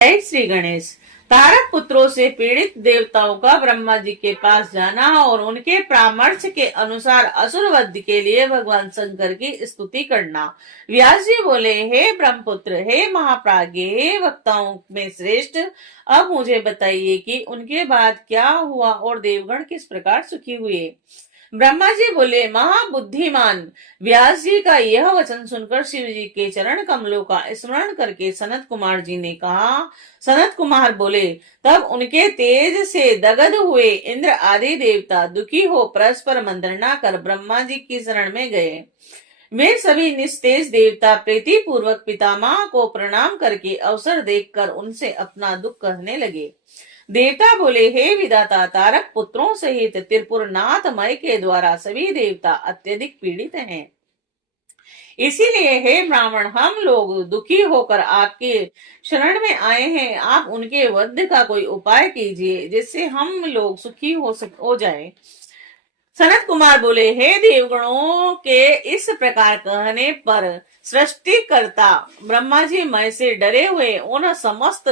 जय श्री गणेश। तारक पुत्रों से पीड़ित देवताओं का ब्रह्मा जी के पास जाना और उनके परामर्श के अनुसार असुर वध के लिए भगवान शंकर की स्तुति करना। व्यास जी बोले, हे ब्रह्मपुत्र, हे महाप्राज्ञ, हे वक्ताओं में श्रेष्ठ, अब मुझे बताइए कि उनके बाद क्या हुआ और देवगण किस प्रकार सुखी हुए। ब्रह्मा जी बोले, महाबुद्धिमान व्यास जी का यह वचन सुनकर शिव जी के चरण कमलों का स्मरण करके सनत कुमार जी ने कहा। सनत कुमार बोले, तब उनके तेज से दगद हुए इंद्र आदि देवता दुखी हो परस्पर मंत्रणा कर ब्रह्मा जी की शरण में गए। वे सभी निस्तेज देवता प्रीति पूर्वक पितामह को प्रणाम करके अवसर देखकर उनसे अपना दुख कहने लगे। देवता बोले, हे विधाता, तारक पुत्रों सहित त्रिपुरनाथ मय के द्वारा सभी देवता अत्यधिक पीड़ित हैं। इसीलिए हे ब्राह्मण, हम लोग दुखी होकर आपके शरण में आए हैं। आप उनके वध का कोई उपाय कीजिए जिससे हम लोग सुखी हो जाए। सनत कुमार बोले, हे देवगणों के इस प्रकार कहने पर सृष्टिकर्ता ब्रह्मा जी मय से डरे हुए उन समस्त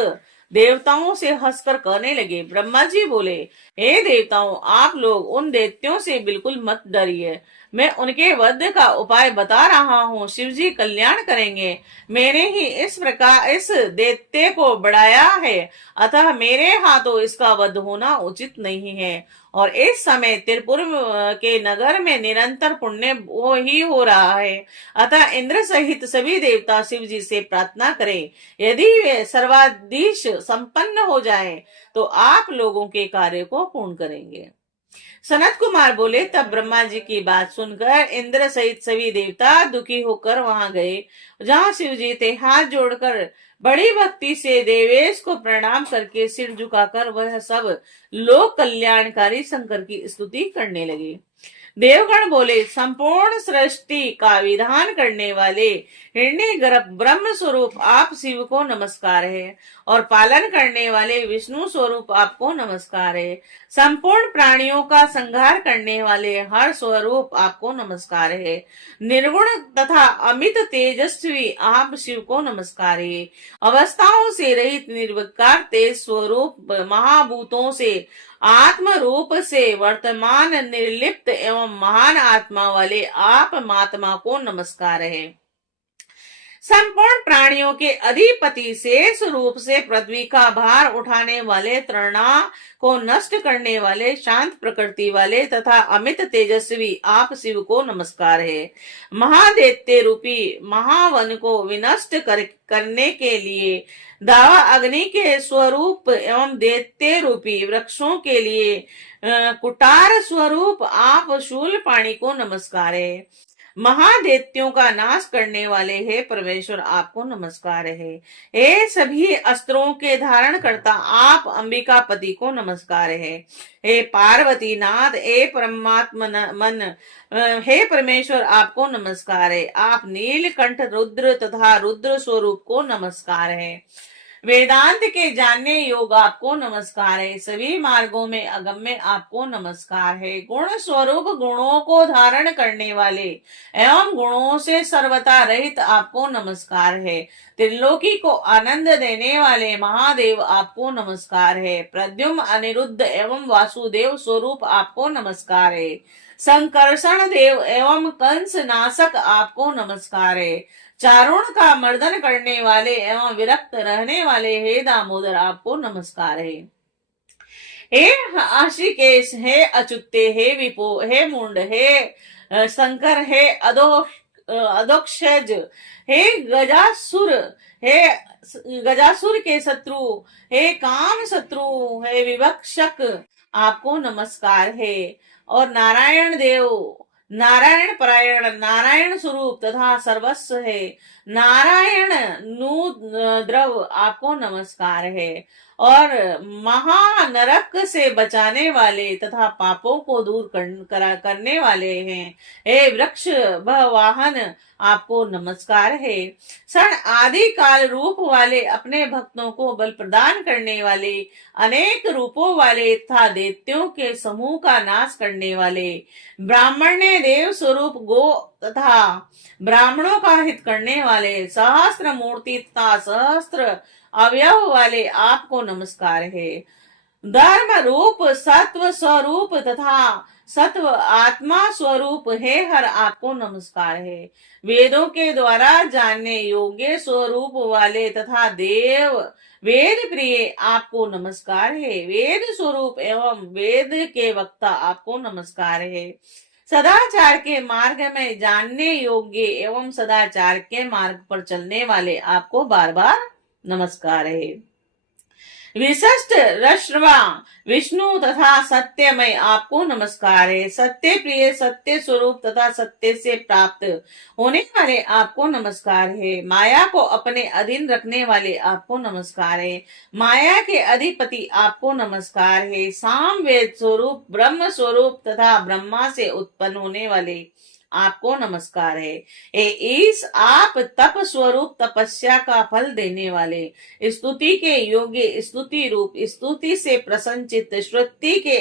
देवताओं से हंसकर कहने लगे। ब्रह्मा जी बोले, हे देवताओं, आप लोग उन दैत्यों से बिल्कुल मत डरिए। मैं उनके वध का उपाय बता रहा हूँ। शिव जी कल्याण करेंगे। मैंने ही इस प्रकार इस दैत्य को बढ़ाया है, अतः मेरे हाथों इसका वध होना उचित नहीं है। और इस समय त्रिपुर के नगर में निरंतर पुण्य वो ही हो रहा है। अतः इंद्र सहित सभी देवता शिव जी से प्रार्थना करें। यदि वे सर्वाधीश संपन्न हो जाएं, तो आप लोगों के कार्य को पूर्ण करेंगे। सनत कुमार बोले, तब ब्रह्मा जी की बात सुनकर इंद्र सहित सभी देवता दुखी होकर वहां गए जहां शिव जी थे। हाथ जोड़कर बड़ी भक्ति से देवेश को प्रणाम करके सिर झुकाकर वह सब लोक कल्याणकारी शंकर की स्तुति करने लगे। देवगण बोले, संपूर्ण सृष्टि का विधान करने वाले हिरण्यगर्भ ब्रह्म स्वरूप आप शिव को नमस्कार है, और पालन करने वाले विष्णु स्वरूप आपको नमस्कार है। संपूर्ण प्राणियों का संहार करने वाले हर स्वरूप आपको नमस्कार है। निर्गुण तथा अमित तेजस्वी आप शिव को नमस्कार है। अवस्थाओं से रहित निर्विकार तेज स्वरूप महाभूतों से आत्म रूप से वर्तमान निर्लिप्त एवं महान आत्मा वाले आप महात्मा को नमस्कार है। संपूर्ण प्राणियों के अधिपति शेष रूप से पृथ्वी का भार उठाने वाले, तृणा को नष्ट करने वाले, शांत प्रकृति वाले तथा अमित तेजस्वी आप शिव को नमस्कार है। महादैत्य रूपी महावन को विनष्ट करने के लिए दावा अग्नि के स्वरूप एवं दैत्य रूपी वृक्षों के लिए कुटार स्वरूप आप शूल पाणी को नमस्कार है। महादैत्यों का नाश करने वाले हे परमेश्वर आपको नमस्कार है। हे सभी अस्त्रों के धारण करता आप अंबिका पति को नमस्कार है। हे पार्वती नाथ, हे परमात्मा मन, हे परमेश्वर आपको नमस्कार है। आप नीलकंठ रुद्र तथा रुद्र स्वरूप को नमस्कार है। वेदांत के जानने योग आपको नमस्कार है। सभी मार्गों में अगम्य आपको नमस्कार है। गुण स्वरूप गुणों को धारण करने वाले एवं गुणों से सर्वथा रहित आपको नमस्कार है। त्रिलोकी को आनंद देने वाले महादेव आपको नमस्कार है। प्रद्युम्न, अनिरुद्ध एवं वासुदेव स्वरूप आपको नमस्कार है। संकर्षण देव एवं कंस नाशक आपको नमस्कार है। चारुण का मर्दन करने वाले एवं विरक्त रहने वाले हे दामोदर आपको नमस्कार है। हे आशिकेश, हे अच्युते, हे विपो, हे मुंड, हे शंकर, हे अधोक्षज, हे गजासुर, हे गजासुर के शत्रु, हे काम शत्रु, हे विवक्षक आपको नमस्कार है। और नारायण देव, नारायण परायण, नारायण स्वरूप तथा सर्वस्व है, नारायण द्रव आपको नमस्कार है। और महानरक से बचाने वाले तथा पापों को दूर करने वाले हैं, हे वृक्ष वाहन आपको नमस्कार है। क्षण आदि काल रूप वाले, अपने भक्तों को बल प्रदान करने वाले, अनेक रूपों वाले तथा दैत्यों के समूह का नाश करने वाले, ब्राह्मण्य देव स्वरूप गो तथा ब्राह्मणों का हित करने वाले, सहस्त्र मूर्ति तथा सहस्त्र अवयव वाले आपको नमस्कार है। धर्म रूप सत्व स्वरूप तथा सत्व आत्मा स्वरूप है हर आपको नमस्कार है। वेदों के द्वारा जानने योग्य स्वरूप वाले तथा देव वेद प्रिय आपको नमस्कार है। वेद स्वरूप एवं वेद के वक्ता आपको नमस्कार है। सदाचार के मार्ग में जानने योग्य एवं सदाचार के मार्ग पर चलने वाले आपको बार बार नमस्कार है। विशिष्ट रश्रवा विष्णु तथा सत्यमय आपको नमस्कार है। सत्य प्रिय सत्य स्वरूप तथा सत्य से प्राप्त होने वाले आपको नमस्कार है। माया को अपने अधीन रखने वाले आपको नमस्कार है। माया के अधिपति आपको नमस्कार है। साम वेद स्वरूप ब्रह्म स्वरूप तथा ब्रह्मा से उत्पन्न होने वाले आपको नमस्कार है। ईश आप तप स्वरूप तपस्या का फल देने वाले स्तुति के योग्य स्तुति रूप स्तुति से प्रसन्नचित श्रुति के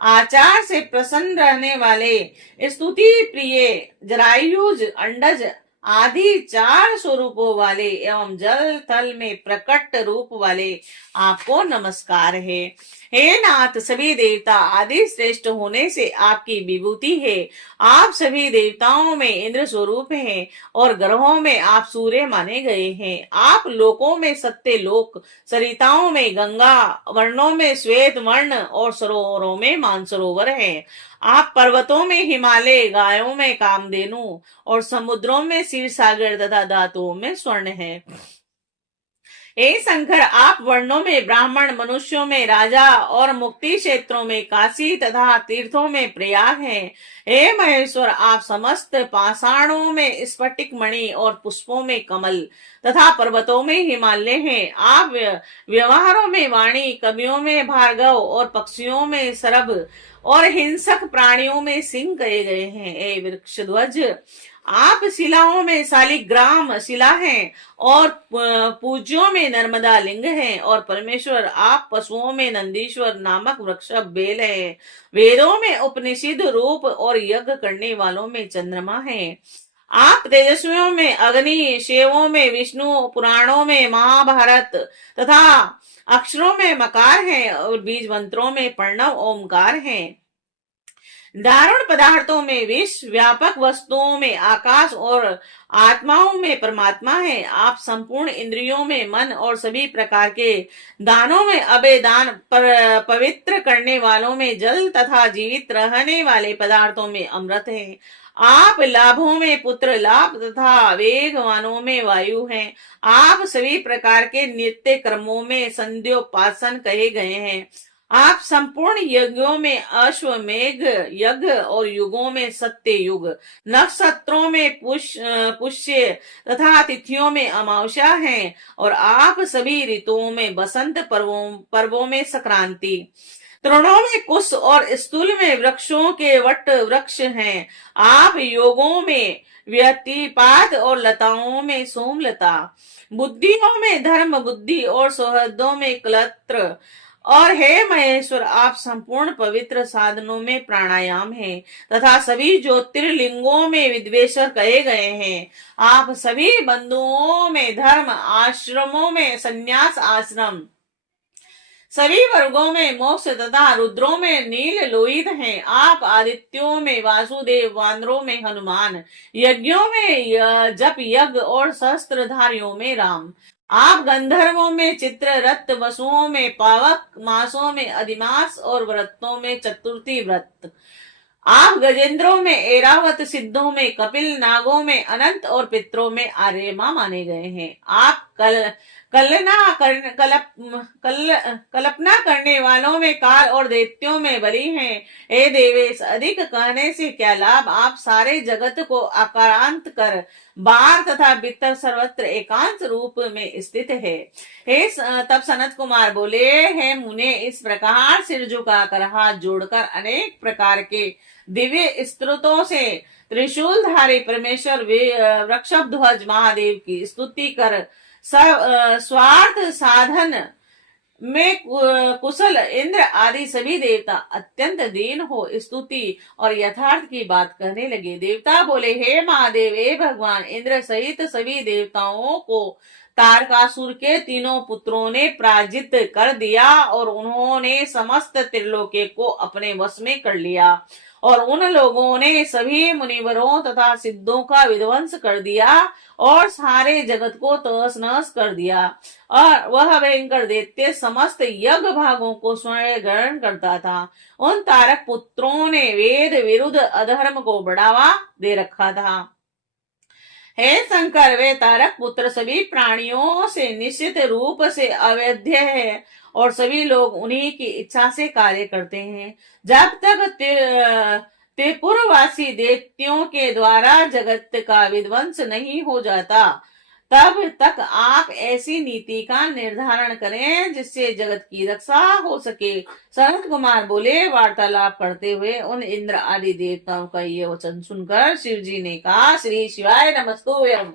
आचार से प्रसन्न रहने वाले स्तुति प्रिय जरायुज अंडज आदि चार स्वरूपों वाले एवं जल थल में प्रकट रूप वाले आपको नमस्कार है। हे नाथ सभी देवता आदि श्रेष्ठ होने से आपकी विभूति है। आप सभी देवताओं में इंद्र स्वरूप हैं और ग्रहों में आप सूर्य माने गए हैं। आप लोकों में सत्य लोक, सरिताओं में गंगा, वर्णों में श्वेत वर्ण और सरोवरों में मानसरोवर हैं। आप पर्वतों में हिमालय, गायों में कामधेनु और समुद्रों में क्षीर सागर तथा धातुओं में स्वर्ण है। हे शंकर आप वर्णों में ब्राह्मण, मनुष्यों में राजा और मुक्ति क्षेत्रों में काशी तथा तीर्थों में प्रयाग हैं। हे महेश्वर आप समस्त पाषाणों में स्फटिक मणि और पुष्पों में कमल तथा पर्वतों में हिमालय हैं। आप व्यवहारों में वाणी, कवियों में भार्गव और पक्षियों में सरभ और हिंसक प्राणियों में सिंह कहे गए हैं। हे वृक्ष ध्वज आप शिलाओं में शालिग्राम शिला हैं और पूज्यों में नर्मदा लिंग हैं और परमेश्वर आप पशुओं में नंदीश्वर नामक वृक्ष बेल है। वेदों में उपनिषद रूप और यज्ञ करने वालों में चंद्रमा है। आप तेजस्वियों में अग्नि, शिवों में विष्णु, पुराणों में महाभारत तथा अक्षरों में मकार है और बीज मंत्रों में प्रणव ओमकार है। दारुण पदार्थों में विश्व, व्यापक वस्तुओं में आकाश और आत्माओं में परमात्मा है। आप संपूर्ण इंद्रियों में मन और सभी प्रकार के दानों में अभय दान, पवित्र करने वालों में जल तथा जीवित रहने वाले पदार्थों में अमृत है। आप लाभों में पुत्र लाभ तथा वेगवानों में वायु हैं। आप सभी प्रकार के नित्य कर्मों में संध्योपासन कहे गए हैं। आप संपूर्ण यज्ञों में अश्वमेघ यज्ञ और युगों में सत्य युग, नक्षत्रों में पुष्य तथा तिथियों में अमावस्या हैं और आप सभी ऋतुओं में बसंत, पर्वों में संक्रांति, तृणों में कुश और स्थूल में वृक्षों के वट वृक्ष हैं। आप योगों में व्यतिपात और लताओं में सोमलता, बुद्धियों में धर्म बुद्धि और सौहृदों में क्लत्र और हे महेश्वर आप संपूर्ण पवित्र साधनों में प्राणायाम हैं तथा सभी ज्योतिर्लिंगों में विद्वेश्वर कहे गए हैं। आप सभी बंधुओं में धर्म, आश्रमों में संन्यास आश्रम, सभी वर्गों में मोक्ष तथा रुद्रों में नील लोहित हैं। आप आदित्यों में वासुदेव, वानरों में हनुमान, यज्ञों में जप यज्ञ और शस्त्रधारियों में राम। आप गंधर्वों में चित्ररथ, वसुओं में पावक, मासों में अधिमास और व्रतों में चतुर्थी व्रत। आप गजेंद्रों में ऐरावत, सिद्धों में कपिल, नागों में अनंत और पितरों में आर्यमा माने गए हैं। आप कल्पना करने वालों में काल और दैत्यों में बलि हैं। हे देवेश अधिक कहने से क्या लाभ। आप सारे जगत को आकारांत कर बाहर तथा भीतर सर्वत्र एकांत रूप में स्थित है। हे तब सनत कुमार बोले, हे मुने इस प्रकार सिर झुकाकर हाथ जोड़कर अनेक प्रकार के दिव्य स्तोत्रों से त्रिशूलधारी परमेश्वर वृषभध्वज महादेव की स्तुति कर स्वार्थ साधन में कुशल इंद्र आदि सभी देवता अत्यंत दीन हो स्तुति और यथार्थ की बात कहने लगे। देवता बोले, हे महादेव, हे भगवान, इंद्र सहित सभी देवताओं को तारकासुर के तीनों पुत्रों ने पराजित कर दिया और उन्होंने समस्त त्रिलोके को अपने वश में कर लिया और उन लोगों ने सभी मुनिवरों तथा सिद्धों का विध्वंस कर दिया और सारे जगत को तहस नहस कर दिया। और वह भयंकर दैत्य समस्त यज्ञ भागों को स्वयं ग्रहण करता था। उन तारक पुत्रों ने वेद विरुद्ध अधर्म को बढ़ावा दे रखा था। हे शंकर, वे तारक पुत्र सभी प्राणियों से निश्चित रूप से अवैध है और सभी लोग उन्हीं की इच्छा से कार्य करते हैं। जब तक त्रिपुरवासी दैत्यों के द्वारा जगत का विध्वंस नहीं हो जाता, तब तक आप ऐसी नीति का निर्धारण करें जिससे जगत की रक्षा हो सके। सनत कुमार बोले, वार्तालाप करते हुए उन इंद्र आदि देवताओं का ये वचन सुनकर शिव जी ने कहा, श्री शिवाय नमस्तुभ्यम्।